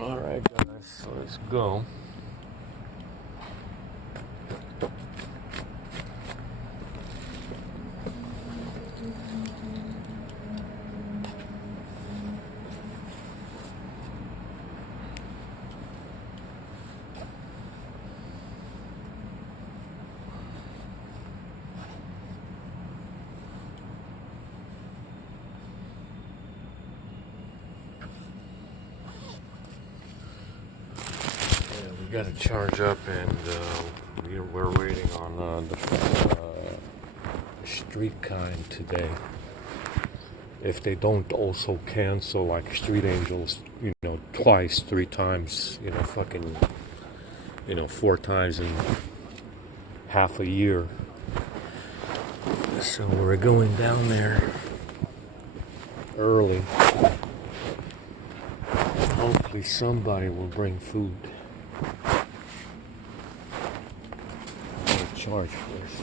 Alright guys, so let's go. We got to charge up, and we're waiting on the street kind today. If they don't also cancel like Street Angels, twice, 3 times, fucking, 4 times in half a year. So we're going down there early. Hopefully somebody will bring food. Charge first.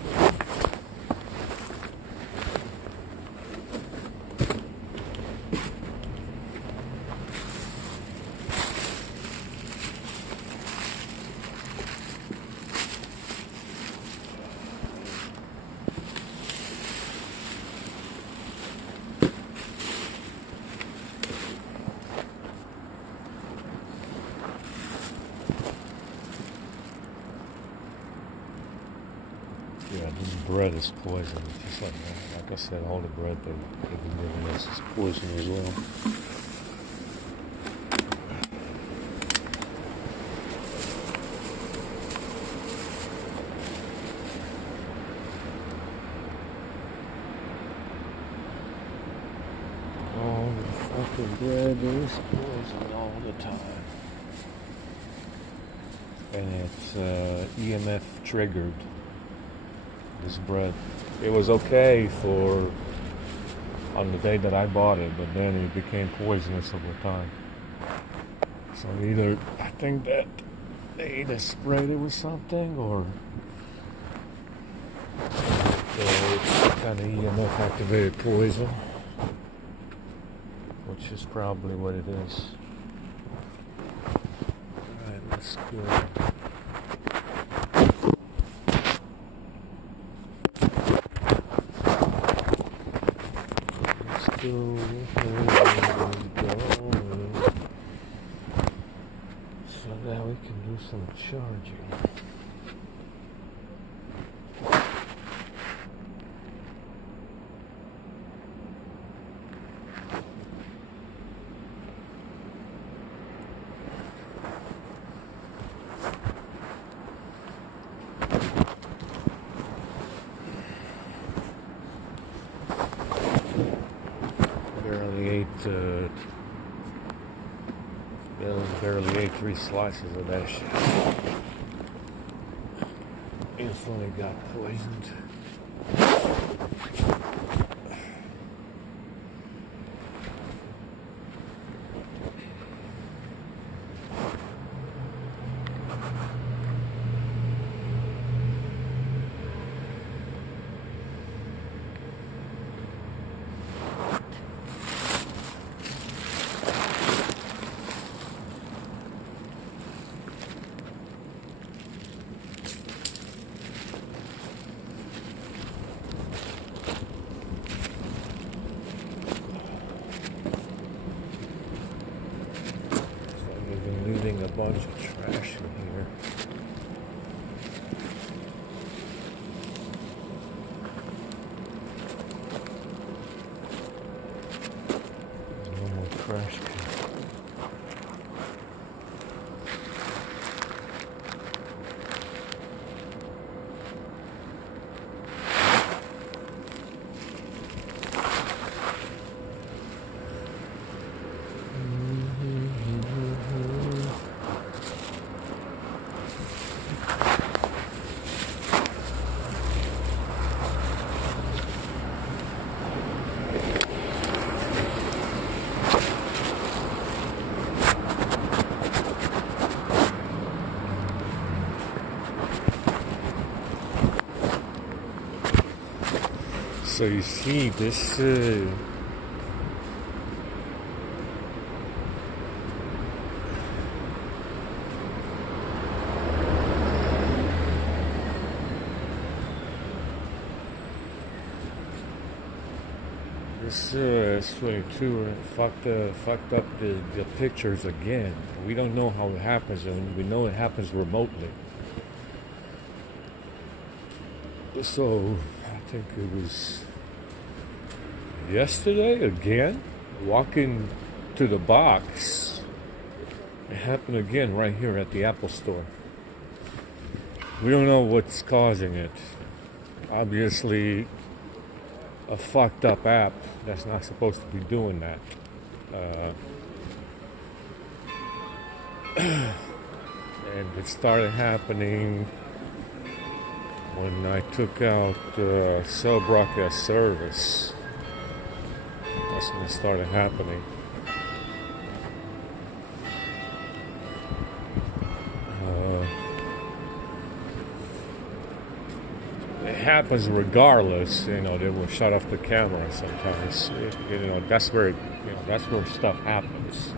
Yeah, this bread is poison. Just like I said, all the bread they've been giving us is poison as well. All the fucking bread is poison all the time. And it's EMF triggered. This bread, it was okay for on the day that I bought it, but then it became poisonous over time. So either I think that they either sprayed it with something, or it's kind of EMF activated poison, which is probably what it is. All right, let's go. So now we can do some charging. Barely ate 3 slices of that shit. Instantly got poisoned. A bunch of trash in here. There's no more trash cans. So you see this This 22 fucked up the pictures again. We don't know how it happens, and we know it happens remotely. So I think it was yesterday again, walking to the box. It happened again right here at the Apple Store. We don't know what's causing it. Obviously, a fucked up app that's not supposed to be doing that. And it started happening when I took out cell broadcast service. That's when it started happening. It happens regardless. They will shut off the camera sometimes. That's where stuff happens.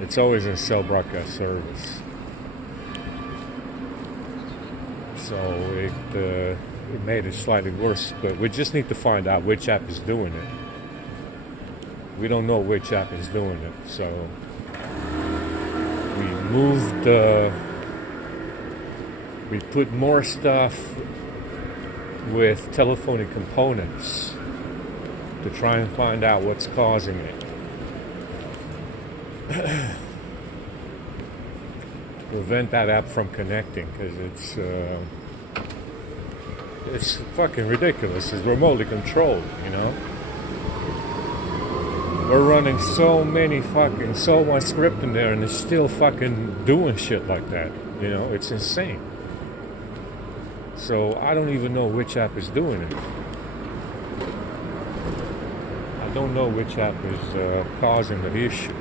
It's always in cell broadcast service. So it made it slightly worse, but we just need to find out which app is doing it. We don't know which app is doing it, so we put more stuff with telephonic components to try and find out what's causing it. To prevent that app from connecting, because it's fucking ridiculous. It's remotely controlled, We're running so much script in there, and it's still fucking doing shit like that. It's insane. So I don't even know which app is doing it. I don't know which app is causing the issue.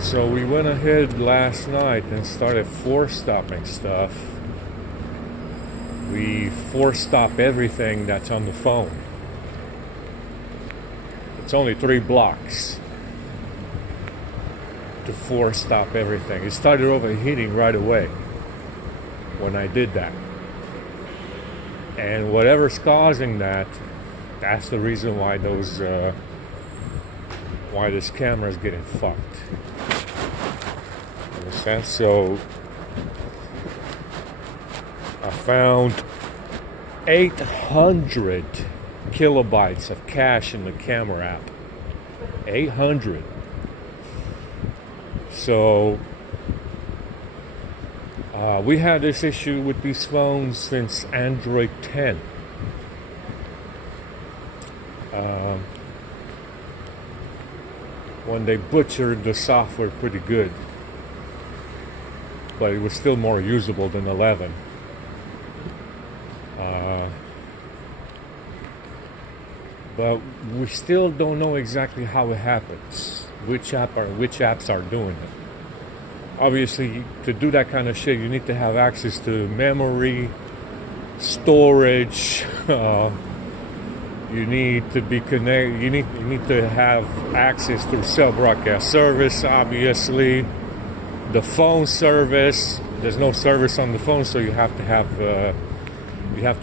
So we went ahead last night and started force-stopping stuff. We force-stop everything that's on the phone. It's only 3 blocks to force-stop everything. It started overheating right away when I did that. And whatever's causing that, that's the reason why why this camera is getting fucked. Understand? So I found 800 kilobytes of cache in the camera app. 800. So we had this issue with these phones since Android 10. When they butchered the software pretty good, but it was still more usable than 11. But we still don't know exactly how it happens. Which apps are doing it. Obviously, to do that kind of shit, you need to have access to memory, storage. You need to be connected. You need to have access to cell broadcast service. Obviously, the phone service. There's no service on the phone, so you have to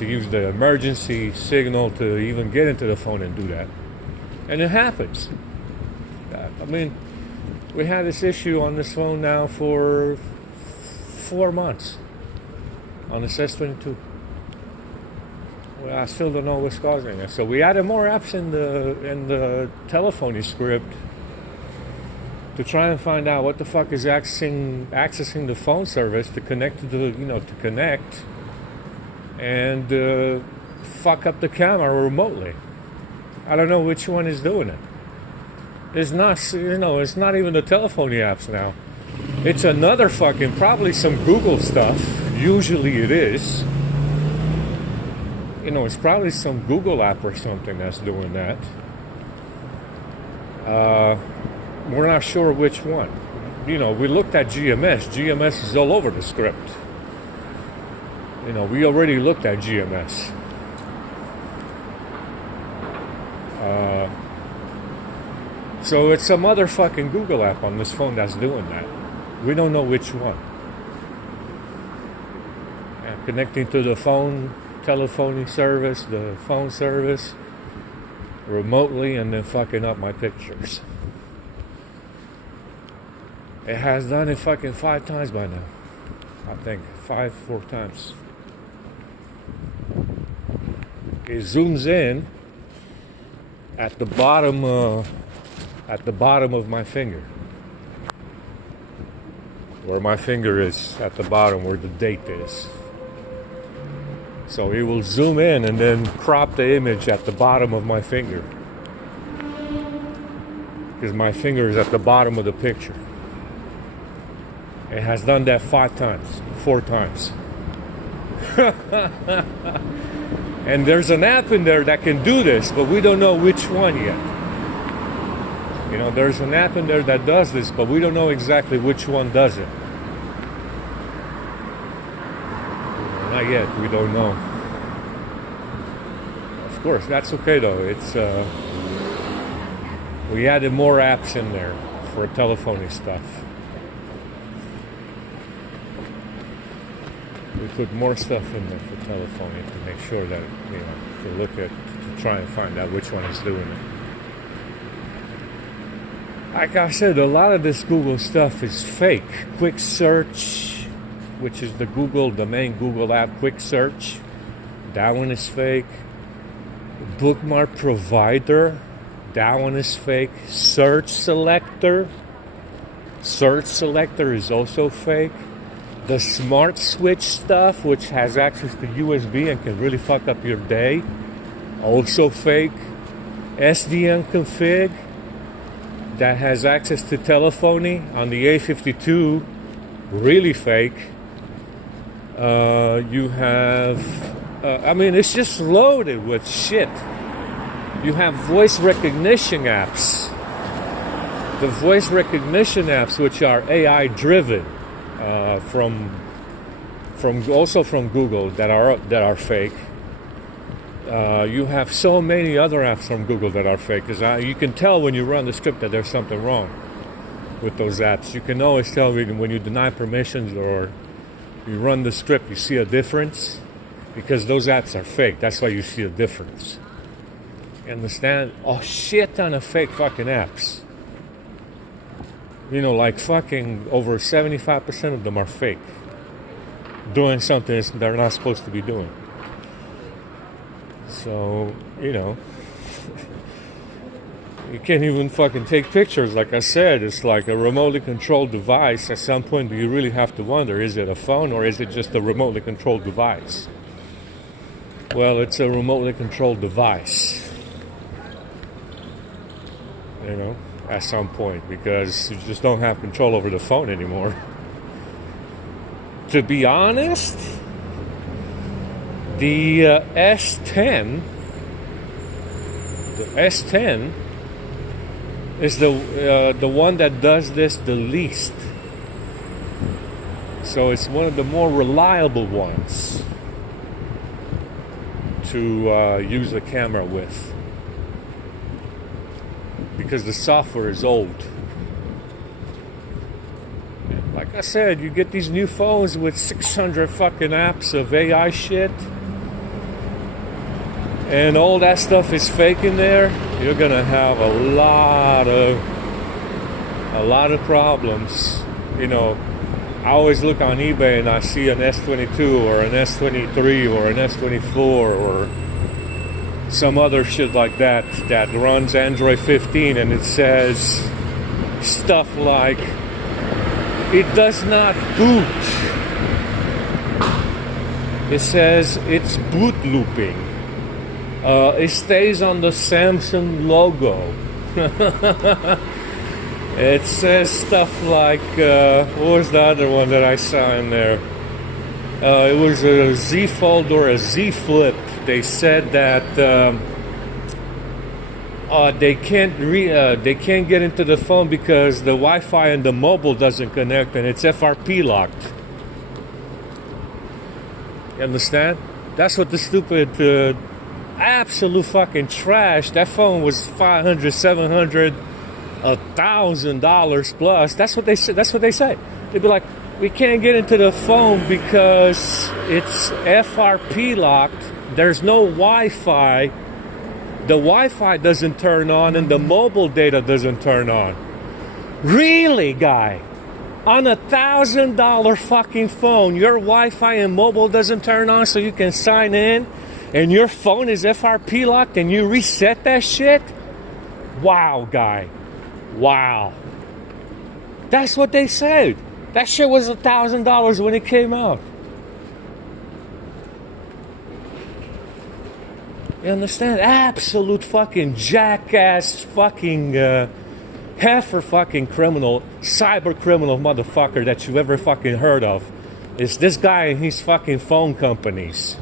use the emergency signal to even get into the phone and do that. And it happens. I mean, we had this issue on this phone now for 4 months on this S22. Well, I still don't know what's causing it. So we added more apps in the telephony script to try and find out what the fuck is accessing the phone service to connect to to connect and fuck up the camera remotely. I don't know which one is doing it. It's not, it's not even the telephony apps now. It's another fucking, probably some Google stuff. Usually it is. It's probably some Google app or something that's doing that. We're not sure which one. We looked at GMS. GMS is all over the script. We already looked at GMS. So it's some other fucking Google app on this phone that's doing that. We don't know which one. And connecting to the phone telephony service, the phone service, remotely, and then fucking up my pictures. It has done it fucking 5 times by now. I think 4 times. It zooms in at the bottom of my finger, where my finger is at the bottom, where the date is. So it will zoom in and then crop the image at the bottom of my finger, because my finger is at the bottom of the picture. It has done that 4 times. And there's an app in there that can do this, but we don't know which one yet. You know, there's an app in there that does this, but we don't know exactly which one does it. Not yet, we don't know. Of course, that's okay though. It's we added more apps in there for telephony stuff. We put more stuff in there for telephony to make sure that, you know, to look at, to try and find out which one is doing it. Like I said, a lot of this Google stuff is fake. Quick search, which is the main Google app, quick search, that one is fake. Bookmark provider, that one is fake. Search selector is also fake. The smart switch stuff, which has access to USB and can really fuck up your day, also fake. SDN config, that has access to telephony on the A52, really fake. You have, it's just loaded with shit. You have voice recognition apps. The voice recognition apps, which are AI driven, also from Google, that are fake. You have so many other apps from Google that are fake, because you can tell when you run the script that there's something wrong with those apps. You can always tell when you deny permissions or you run the script, you see a difference, because those apps are fake. That's why you see a difference. You understand? A shit ton of fake fucking apps. You know, like fucking over 75% of them are fake, doing something they're not supposed to be doing. So, you know, you can't even fucking take pictures. Like I said, it's like a remotely controlled device. At some point, you really have to wonder, is it a phone or is it just a remotely controlled device? Well, it's a remotely controlled device. You know, at some point, because you just don't have control over the phone anymore. To be honest, the S10 is the one that does this the least. So it's one of the more reliable ones to use a camera with, because the software is old. And like I said, you get these new phones with 600 fucking apps of AI shit, and all that stuff is fake in there. You're gonna have a lot of problems. You know, I always look on eBay and I see an S22 or an S23 or an S24 or some other shit like that runs Android 15, and it says stuff like, it does not boot. It says it's boot looping. It stays on the Samsung logo. It says stuff like, what was the other one that I saw in there? It was a Z Fold or a Z Flip. They said that they can't get into the phone because the Wi-Fi and the mobile doesn't connect, and it's FRP locked. You understand? That's what the stupid, absolute fucking trash. That phone was $500, $700, $1,000 plus. That's what they say. They'd be like, We can't get into the phone because it's FRP locked. There's no Wi-Fi. The Wi-Fi doesn't turn on and the mobile data doesn't turn on. Really, guy? On $1,000 fucking phone, your Wi-Fi and mobile doesn't turn on so you can sign in, and your phone is FRP locked and you reset that shit? Wow, guy. Wow. That's what they said. That shit was $1,000 when it came out. You understand? Absolute fucking jackass fucking heifer fucking criminal, cyber criminal motherfucker that you ever fucking heard of is this guy and his fucking phone companies.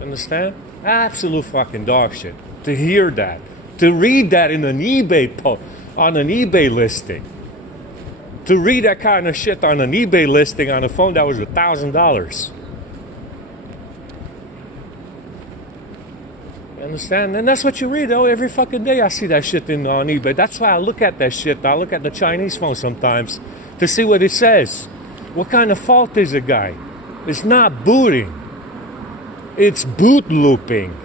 Understand? Absolute fucking dog shit. To hear that, to read that in an eBay post, on an eBay listing, to read that kind of shit on an eBay listing on a phone that was $1,000. Understand? And that's what you read, though. Every fucking day I see that shit on eBay. That's why I look at that shit. I look at the Chinese phone sometimes to see what it says. What kind of fault is it, guy? It's not booting. It's boot looping.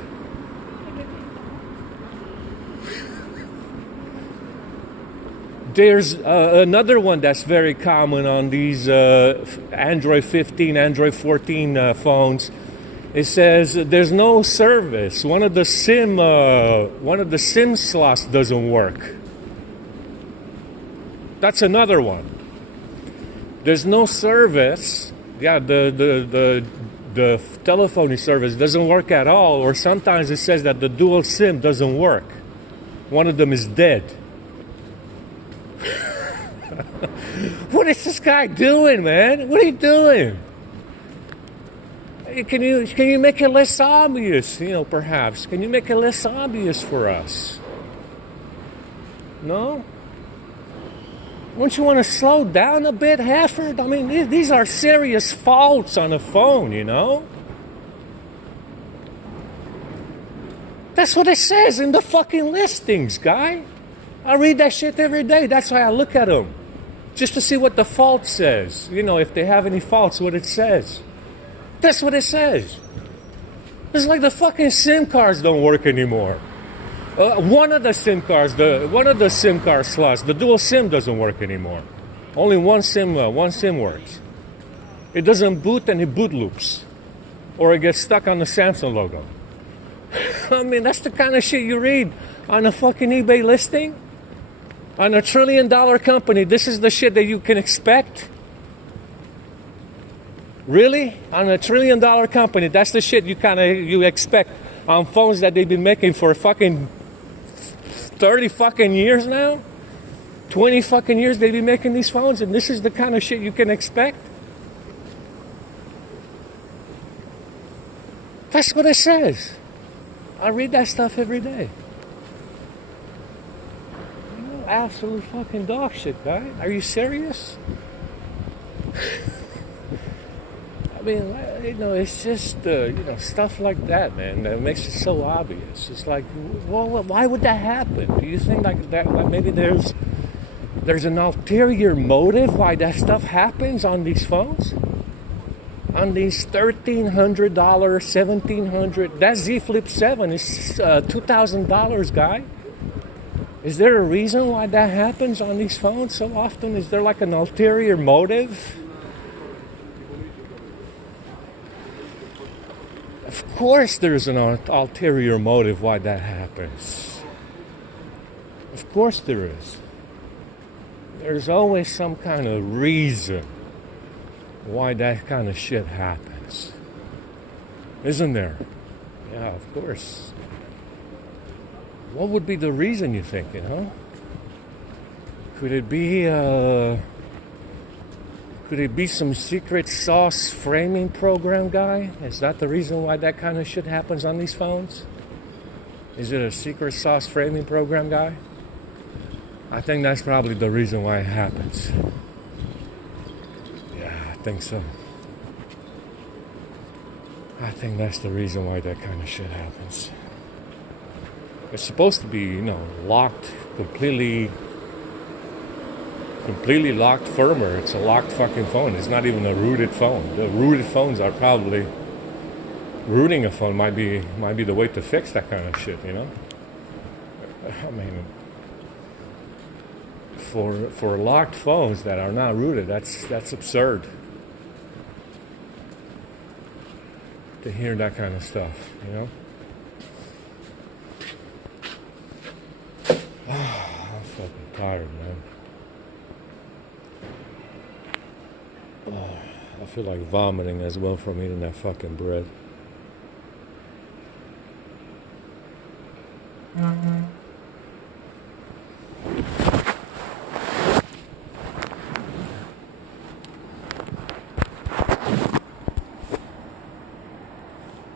There's another one that's very common on these Android 15, Android 14 phones. It says there's no service. One of the SIM slots doesn't work. That's another one. There's no service. Yeah, the telephony service doesn't work at all. Or sometimes it says that the dual SIM doesn't work. One of them is dead. What is this guy doing, man? What are you doing? Can you make it less obvious, perhaps? Can you make it less obvious for us? No? Don't you want to slow down a bit, heifer? I mean, these are serious faults on a phone, That's what it says in the fucking listings, guy. I read that shit every day. That's why I look at them. Just to see what the fault says. If they have any faults, what it says. That's what it says. It's like the fucking SIM cards don't work anymore. One of the SIM card slots, the dual SIM doesn't work anymore. Only one SIM works. It doesn't boot and it boot loops. Or it gets stuck on the Samsung logo. I mean, that's the kind of shit you read on a fucking eBay listing. On $1 trillion company, this is the shit that you can expect? Really? On $1 trillion company, that's the shit you expect on phones that they've been making for fucking 30 fucking years now? 20 fucking years they've been making these phones, and this is the kind of shit you can expect? That's what it says. I read that stuff every day. Absolute fucking dog shit, guy. Are you serious? I mean, it's just, stuff like that, man, that makes it so obvious. It's like, well, why would that happen? Do you think like maybe there's an ulterior motive why that stuff happens on these phones? On these $1,300, $1,700, that Z Flip 7 is $2,000, guy. Is there a reason why that happens on these phones so often? Is there like an ulterior motive? Of course there's an ulterior motive why that happens. Of course there is. There's always some kind of reason why that kind of shit happens. Isn't there? Yeah, of course. What would be the reason, you thinking, huh? Could it be some secret sauce framing program, guy? Is that the reason why that kind of shit happens on these phones? Is it a secret sauce framing program, guy? I think that's probably the reason why it happens. Yeah, I think so. I think that's the reason why that kind of shit happens. It's supposed to be, locked completely completely locked firmware. It's a locked fucking phone. It's not even a rooted phone. The rooted phones are probably rooting a phone might be the way to fix that kind of shit, you know? I mean, for locked phones that are not rooted, that's absurd to hear that kind of stuff, you know? I'm fucking tired, man. I feel like vomiting as well from eating that fucking bread.